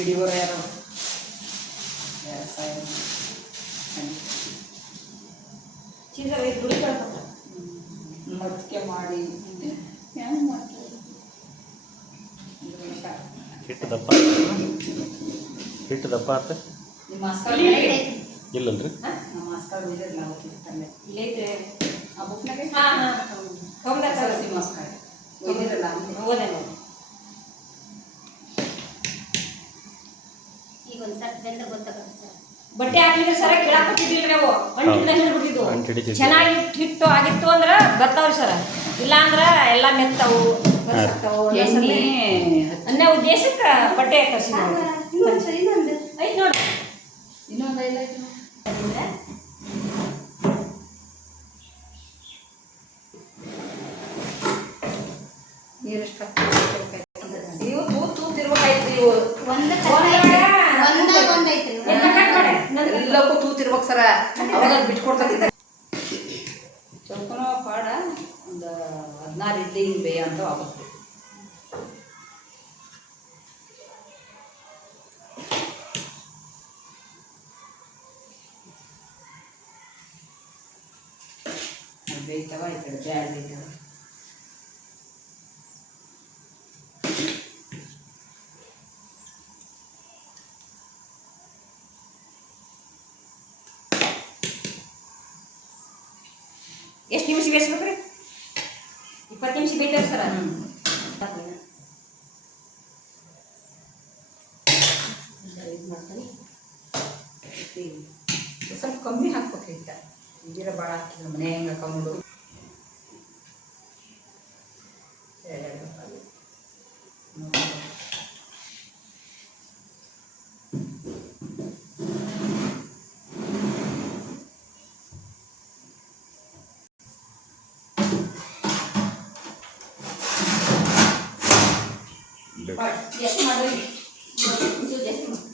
ಹಿಡಿಯೋರು ಯಾರು ಮತ್ತಿಗೆ ಮಾಡಿ ಹೆಂಗೆ ಮಾಡ್ತಾರೆ ಹಿಟ್ಟು ದಪ್ಪ ಆತ ನಿಮ್ಮ ಮಾಸ್ಕರ್ ಇಲ್ಲಲ್ರಿ ನಮ್ಮ ಮಾಸ್ಕರ್ ಇಲ್ಲೇ ಐತೆ ಆ ಬುಕ್ನಾಗೆ ಮಾಸ್ಕರ್ ಓದಿರಲ್ಲ ಓದೇ ನೋಡಿ ಈಗ ಒಂದು ಸಟ್ ಬೆಂದ ಗೊತ್ತಾಗುತ್ತೆ ಸರ್ ಬಟ್ಟೆ ಹಾಕಿದ್ರೆ ಸರ ಕೇಳಾಕೊಟ್ಟಿದ್ದಿಲ್ರಿ ನಾವು ಅಂಟಿದ್ದ ಹಿಡಿದ್ಬಿಟ್ಟಿದ್ದು ಚೆನ್ನಾಗಿ ಹಿಟ್ಟು ಆಗಿತ್ತು ಅಂದ್ರೆ ಬರ್ತಾವ್ರಿ ಸರ ಇಲ್ಲ ಅಂದ್ರೆ ಎಲ್ಲ ಮೆತ್ತವು ಅನ್ನೋ ಉದ್ದೇಶಕ್ಕೆ ಬಟ್ಟೆ ಕಸಿ ಇನ್ನೊಂದು ಐದು ನೋಡಿ ಇನ್ನೊಂದು ಐದು ನೀರಷ್ಟು ಇವು ತೂತಿರ್ಬೇಕಾಯ್ತು ಇವು ಎಲ್ಲಕ್ಕೂ ತೂತಿರ್ಬೇಕು ಸರ ಅವಾಗ ಬಿಟ್ಕೊಡ್ತಿದ್ದೆ ಸ್ವಲ್ಪನೋ ಪಾಡ ಒಂದು 16 ಇಡ್ಲಿ ಹಿಂಗೆ ಬೇಯ ಅಂತ ಆಗುತ್ತೆ ಬೇಯ್ತಾವ ಈ ಕಡೆ ಬ್ಯಾಡ ಬೇಯ್ತಾವ ಎಷ್ಟು ನಿಮಿಷ ಬೇಯಿಸ್ಬೇಕ್ರಿ 20 ನಿಮಿಷ ಬೇಯ್ತಾವೆ ಸರ ಇದು ಮಾಡ್ತೀನಿ ಸ್ವಲ್ಪ ಕಮ್ಮಿ ಹಾಕ್ಬೇಕು ಹಿಟ್ಟ ಜೀರ ಭಾಳ ಹಾಕಿಲ್ಲ ಮನೆ ಹೆಂಗೆ ಹಾಕೋ ನೋಡು ಜಾಸ್ತಿ ಮಾಡೋದು ಜಾಸ್ತಿ